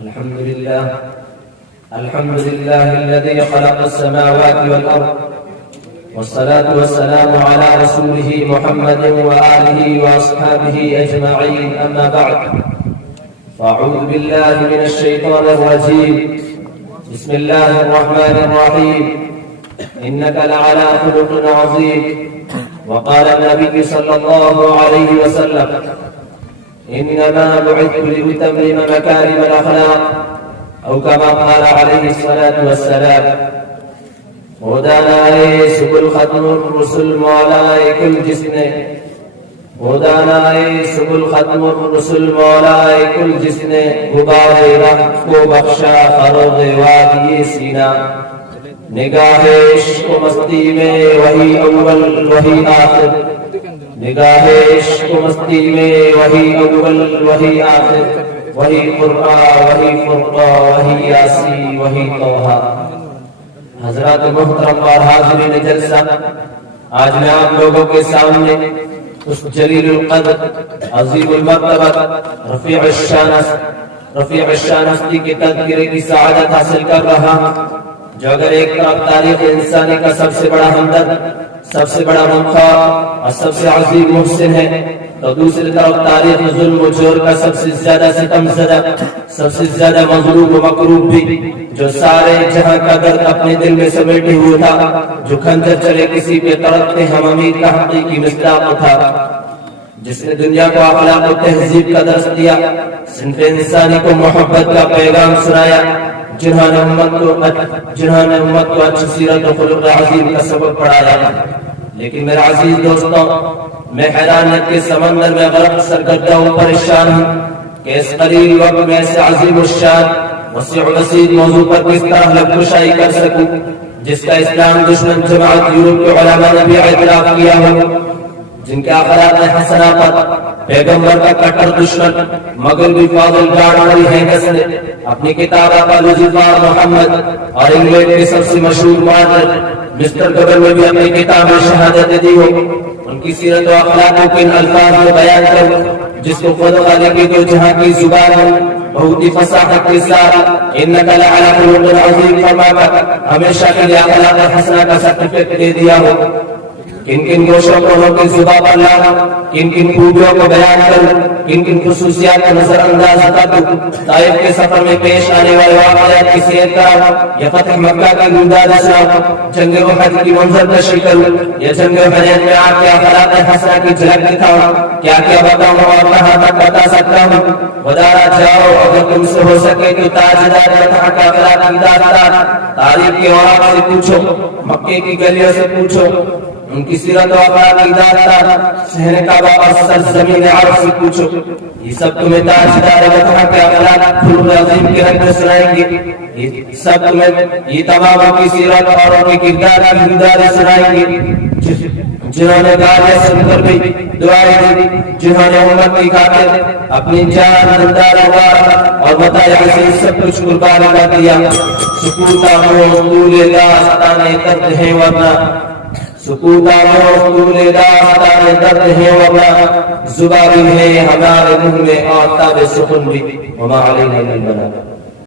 الحمد لله الذي خلق السماوات والأرض، والصلاة والسلام على رسوله محمد وآله وأصحابه أجمعين. أما بعد، فأعوذ بالله من الشيطان الرجيم. بسم الله الرحمن الرحيم. إنك لعلى خلق عظيم. وقال النبي صلى الله عليه وسلم: إنما بعثت لأتمم مكارم الأخلاق، أو كما قال عليه الصلاة والسلام. خدانائے سبل ختم الرسل مولائے کل جس نے، خدانائے سبل ختم الرسل مولائے کل جس نے، غبار رحمت کو بخشا فروغ وادی سینہ. نگاہ عشق و مستی میں وہی اول وہی آخر، نگاہ عشق و مستی میں وہی اول وہی آخر، وہی قرآن وہی فرقہ وہی یاسی وہی توحہ. حضرات محترم اور حاضرین جلسہ، آج میں آپ لوگوں کے سامنے اس جلیل القدر، عظیم المرتبہ، رفیع الشان ہستی کے تذکرے کی سعادت حاصل کر رہا ہوں، جو اگر ایک طرف تاریخ انسانی کا سب سے بڑا ہمدرد، سب سے بڑا غمخوار اور سب سے عظیم محسن ہے، تو دوسری طرف تاریخ ظلم و جور کا سب سے زیادہ ستم زدہ، سب سے زیادہ مغلوب و مکروب بھی، جو سارے جہاں کا درد اپنے دل میں سمیٹے ہوئے تھا، جو خنجر چلے کسی پہ تڑپتے ہم امید کا حقیقی مصداق تھا، جس نے دنیا کو اخلاق و تہذیب کا درس دیا، صنف انسانی کو محبت کا پیغام سنایا، جنہوں نے امت کو اچھی سیرت و خلق عظیم کا سبق پڑھایا. لیکن میرے عزیز دوستوں، میں حیرانیت کے سمندر میں غرق سرگردہ و پریشان ہوں کہ اس قلیل وقت میں ایسے عظیم الشان وسیع وسیع موضوع پر کس طرح لب کشائی کر سکوں، جس کا اسلام دشمن جماعت یورپ کے علماء نے بھی اعتراف کیا ہو، جن کے اخلاق حسنہ پر پیغمبر کا کٹر دشمن مغربی فاضل گارڈنری ہینگس نے اپنی کتاب اپالوجیفار محمد اور انگلینڈ کے سب سے مشہور مادر مسٹر گبر میں بھی اپنی کتاب میں شہادت دی ہو. ان کی سیرت و اخلاق کو کن الفاظ میں بیان کر، جس کو خود خالق کی دو جہاں کی زبان ہے بہت ہی فصاحت کے ساتھ انک لعلی خلق عظیم فرما کر ہمیشہ کے لیے اخلاق حسنہ کا سرٹیفکیٹ دے دیا ہو. کن کن گوشوں کو ہو کے زبان پر لاؤں، کن کن خوبیوں کو بیان کروں، کن کن خصوصیات کو نظر انداز کر دوں. طائف کے سفر میں پیش آنے والے واقعات کی سیر کراؤں، یا فتح مکہ کی امداد سناؤں، جنگ احد کی منظر کشی کروں، یا جنگ حنین میں آپ کے اخلاق حسنہ کی جھلک دکھاؤں. کیا کیا بتاؤں اور کہاں تک بتا سکتا ہوں. ودارا جاؤ، اگر تم سے ہو سکے تو تاجدار فتح کا اخلاق کی داستان تاریخ کے اوراق سے پوچھو، مکے کی گلیوں سے پوچھو، ان کی سیرت و اخلاق کی داستان شہر کعبہ اور سرزمین عرب سے پوچھو. یہ سب تمہیں تاجدار فتح کے اخلاق خلق عظیم کے رنگ میں سنائیں گے. یہ سب تمہیں یہ تمام کی سیرت اور ان کے کردار کی ہدایت سنائیں گے، جنہوں نے گالیاں سن کر بھی دعائیں دی، جنہوں نے امت کی خاطر اپنی جان دندار اور متاع عزیز سب کچھ قربان کر دیا. سکوت آموز طول داستان درد ہے ورنہ، سکوت آموز طول داستان درد ہے ورنہ، زبان ہے ہمارے منہ میں آفتاب سخن بھی. وما علینا الا البلاغ.